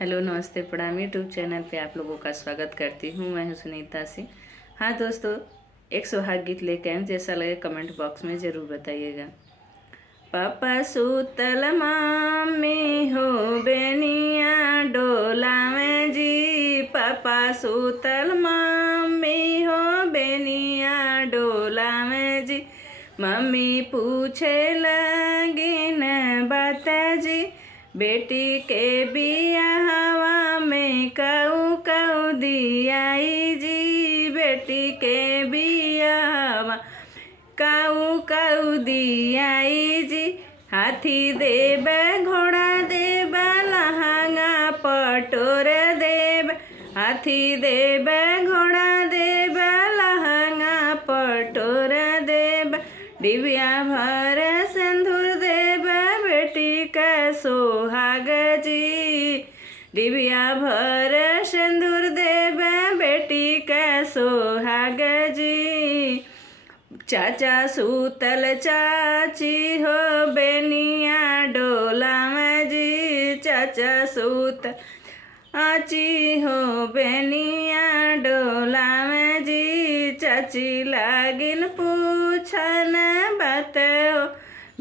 Hello नमस्ते प्रणाम YouTube channel पे आप लोगों का स्वागत करती हूँ। मैं हूँ सुनीता सिंह। हाँ दोस्तों, एक सुहाग गीत लेके आए, जैसा लगे कमेंट बॉक्स में ज़रूर बताइएगा। पापा सुतल मामी हो बेनिया डोला में जी, पापा सुतल मामी हो बेनिया डोला में जी, मम्मी पूछे लगी न बात जी, बेटी के बियाहवा में कऊ कऊ दियाई जी, बेटी के बियाहवा कऊ कऊ दियाई जी, हाथी देब घोड़ा देब लहंगा पटोर देब, हाथी देब घोड़ा देब लहंगा पटोर देब, डिबिया भर सिंदूर देब बेटी का सोहाग जी, डिबिया भर सिंदूर देब बेटी का सोहाग जी। चाचा सूतल चाची हो बेनिया डोला में जी, चाचा सूतल आची हो बेनिया डोला में जी, चाची लागिन पूछन बात हो,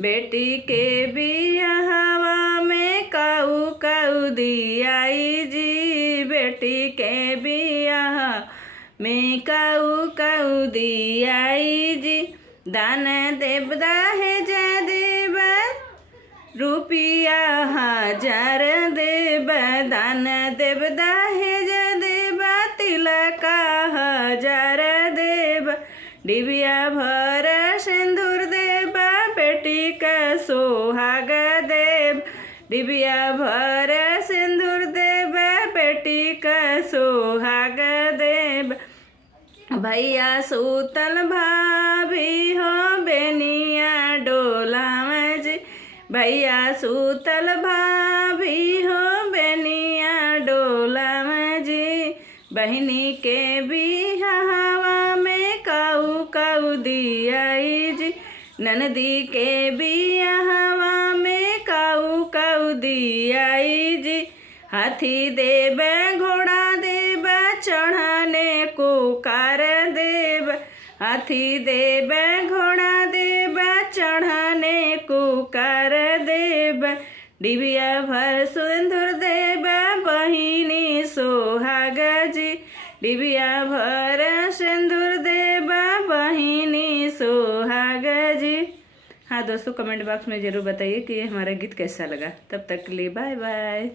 बेटी के बियाहवा में काऊ काऊ दियाई जी, बेटी के बियाह में काऊ काऊ दियाई जी, दान देब दहेज देब रुपया 1000 देब, दान देब दहेज देब तिलक 1000 देब, डिबिया भर सिंदूर देब बेटी का सोहाग देब, डिबिया भर सिंदूर देब बेटी का सोहाग देब। भैया सूतल भाभी हो बेनिया डोला में जी, भैया सूतल भाभी हो बेनिया डोला में जी, बहनी के बियाहवा में काऊ काऊ दियाई जी, ननदी के बियाहवा में काऊ काऊ दियाई जी, हाथी देब घोड़ा देब चढ़ाने को कार देब, हाथी देब घोड़ा देब चढ़ाने को कार देब, डिबिया भर सिंदूर देब बहिनी सोहाग जी, डिबिया भर सिंदूर देब बहिनी सोहाग जी। हाँ दोस्तों, कमेंट बॉक्स में ज़रूर बताइए कि हमारा गीत कैसा लगा। तब तक के लिए बाय बाय।